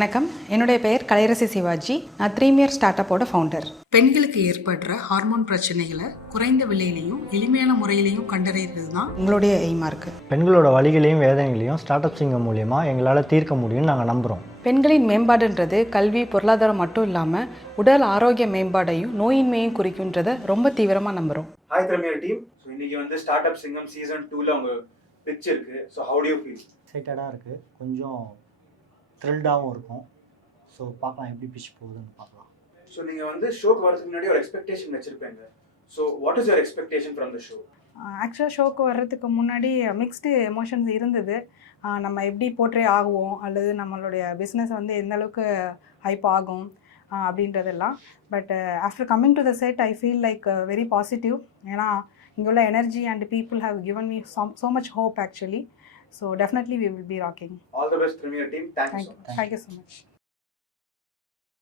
வணக்கம், என்னுடைய பெயர் கலைரசி சிவாஜி. நான் 3 ஸ்டார்ட் அப்போட ஃபவுண்டர். பெண்களுக்கு ஏற்படுற ஹார்மோன் பிரச்சனைகளை குறைந்த விலையிலையும் எளிமையான முறையிலையும் கண்டறியறது தான் உங்களுடைய எய்மாக இருக்குது. பெண்களோட வலிகளையும் வேதனைகளையும் ஸ்டார்ட் அப் சிங்கம் மூலியமாக எங்களால் தீர்க்க முடியும்னு நாங்கள் நம்புகிறோம். பெண்களின் மேம்பாடுன்றது கல்வி பொருளாதாரம் மட்டும் இல்லாமல் உடல் ஆரோக்கிய மேம்பாடையும் நோயின்மையும் குறிக்குன்றதை ரொம்ப தீவிரமாக நம்புகிறோம். Hi premier team. ஸோ இன்னைக்கு ஸ்டார்ட் அப் சிங்கம் சீசன் 2ல உங்க பிச் இருக்கு. So how do you feel? எக்ஸைட்டடாக இருக்குது, கொஞ்சம் த்ரில்டாகவும் இருக்கும். ஸோ பார்க்கலாம் எப்படி பிச் போகுதுன்னு பார்க்கலாம். ஸோ நீங்கள் ஷோக்கு வரதுக்கு முன்னாடி ஒரு எக்ஸ்பெக்டேஷன் வச்சிருப்பீங்க. So what is your expectation from the show? ஆக்சுவலாக ஷோக்கு வர்றதுக்கு முன்னாடி மிக்ஸ்டு எமோஷன்ஸ் இருந்தது. நம்ம எப்படி போர்ட்ரே ஆகுவோம் அல்லது நம்மளுடைய பிஸ்னஸ் எந்த அளவுக்கு ஹைப் ஆகும் அப்படின்றதெல்லாம். But after coming to the set I feel like very positive. ஏன்னா இங்கே உள்ள energy and people have given me so much hope actually. So definitely we will be rocking. All the best Premier team. Thank you so much. Thank you so much.